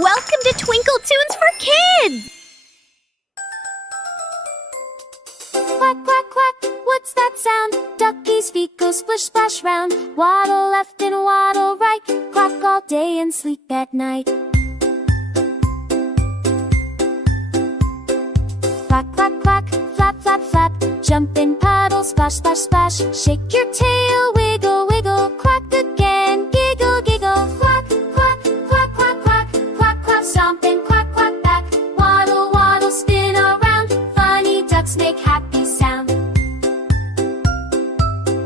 Welcome to Twinkle Tunes for Kids! Quack, quack, quack, what's that sound? Ducky's feet go splish, splash round. Waddle left and waddle right. Quack all day and sleep at night. Quack, quack, quack, flap, flap, flap. Jump in puddles, splash, splash, splash. Shake your tail, wiggle, wiggle. Quack again, giggle, giggle. Quack, quack, quack, quack, quack. Quack, quack, stomp and quack, quack back. Waddle, waddle, spin around. Funny ducks make happy sound.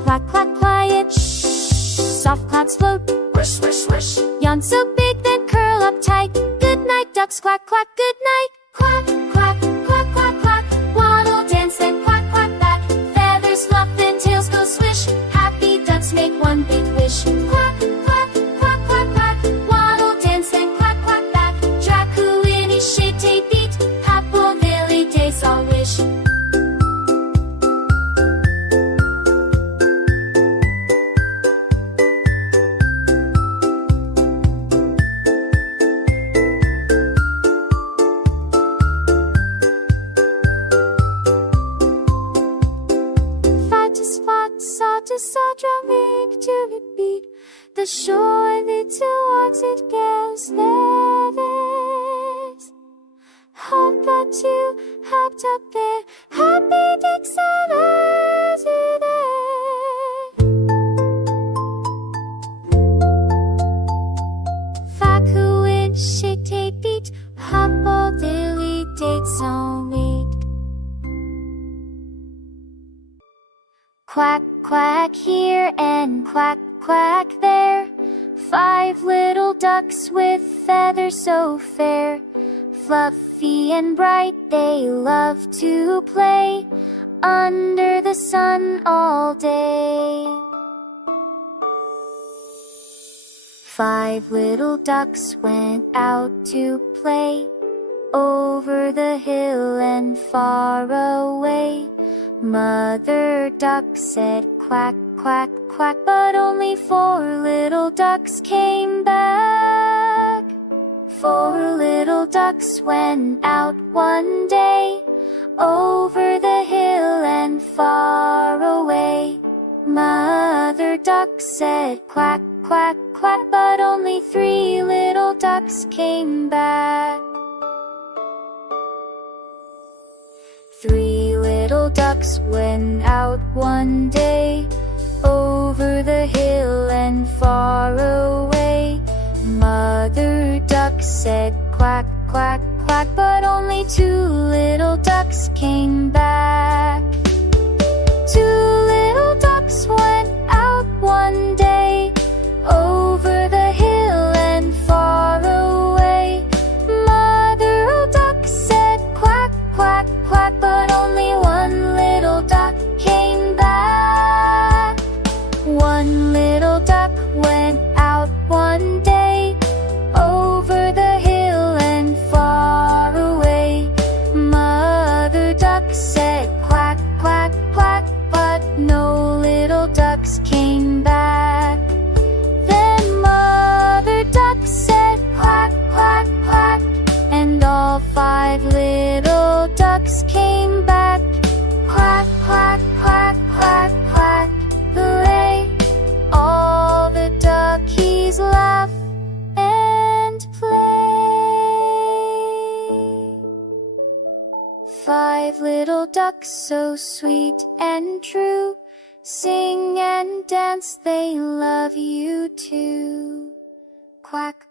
Quack, quack, quiet, shh. Soft clouds float, swish, swish, swish. Yawn so big, then curl up tight. Good night, ducks, quack, quack, good night. Quack, quack, quack, quack, quack. Waddle, dance, then quack, quack back. Feathers fluff and tails go swish. Happy ducks make one big wish. Quack, quack, quack, quack, quack. Waddle, dance, then quack, quack back. Dracuini, shitty beat. Happy Lily days all wish. Saw drumming to it beat. The shore the towards it goes leathers. Hop got two, hopped up there. Happy dicks over there. Faku shake tape beat. Hop all dilly dates on me. Quack, quack here and quack, quack there. 5 little ducks with feathers so fair. Fluffy and bright, they love to play under the sun all day. 5 little ducks went out to play over the hill and far away. Mother duck said quack, quack, quack, but only 4 little ducks came back. 4 little ducks went out one day over the hill and far away. Mother duck said quack, quack, quack, but only 3 little ducks came back. 3 little ducks went out one day over the hill and far away. Mother duck said quack, quack, quack, but only 2 little ducks came back. 2 little ducks went out one day over the hill and far away. Mother duck said quack, quack, quack, but only 1 little duck came back. 1 little duck went out one day over the hill and far away. Mother duck said quack, quack, quack, but no little ducks came back. Then Mother duck said quack, quack, quack, and all 5 little ducks came back. Quack, quack, quack, quack, quack, hooray! All the duckies laugh and play. 5 little ducks so sweet and true, sing and dance, they love you too. Quack,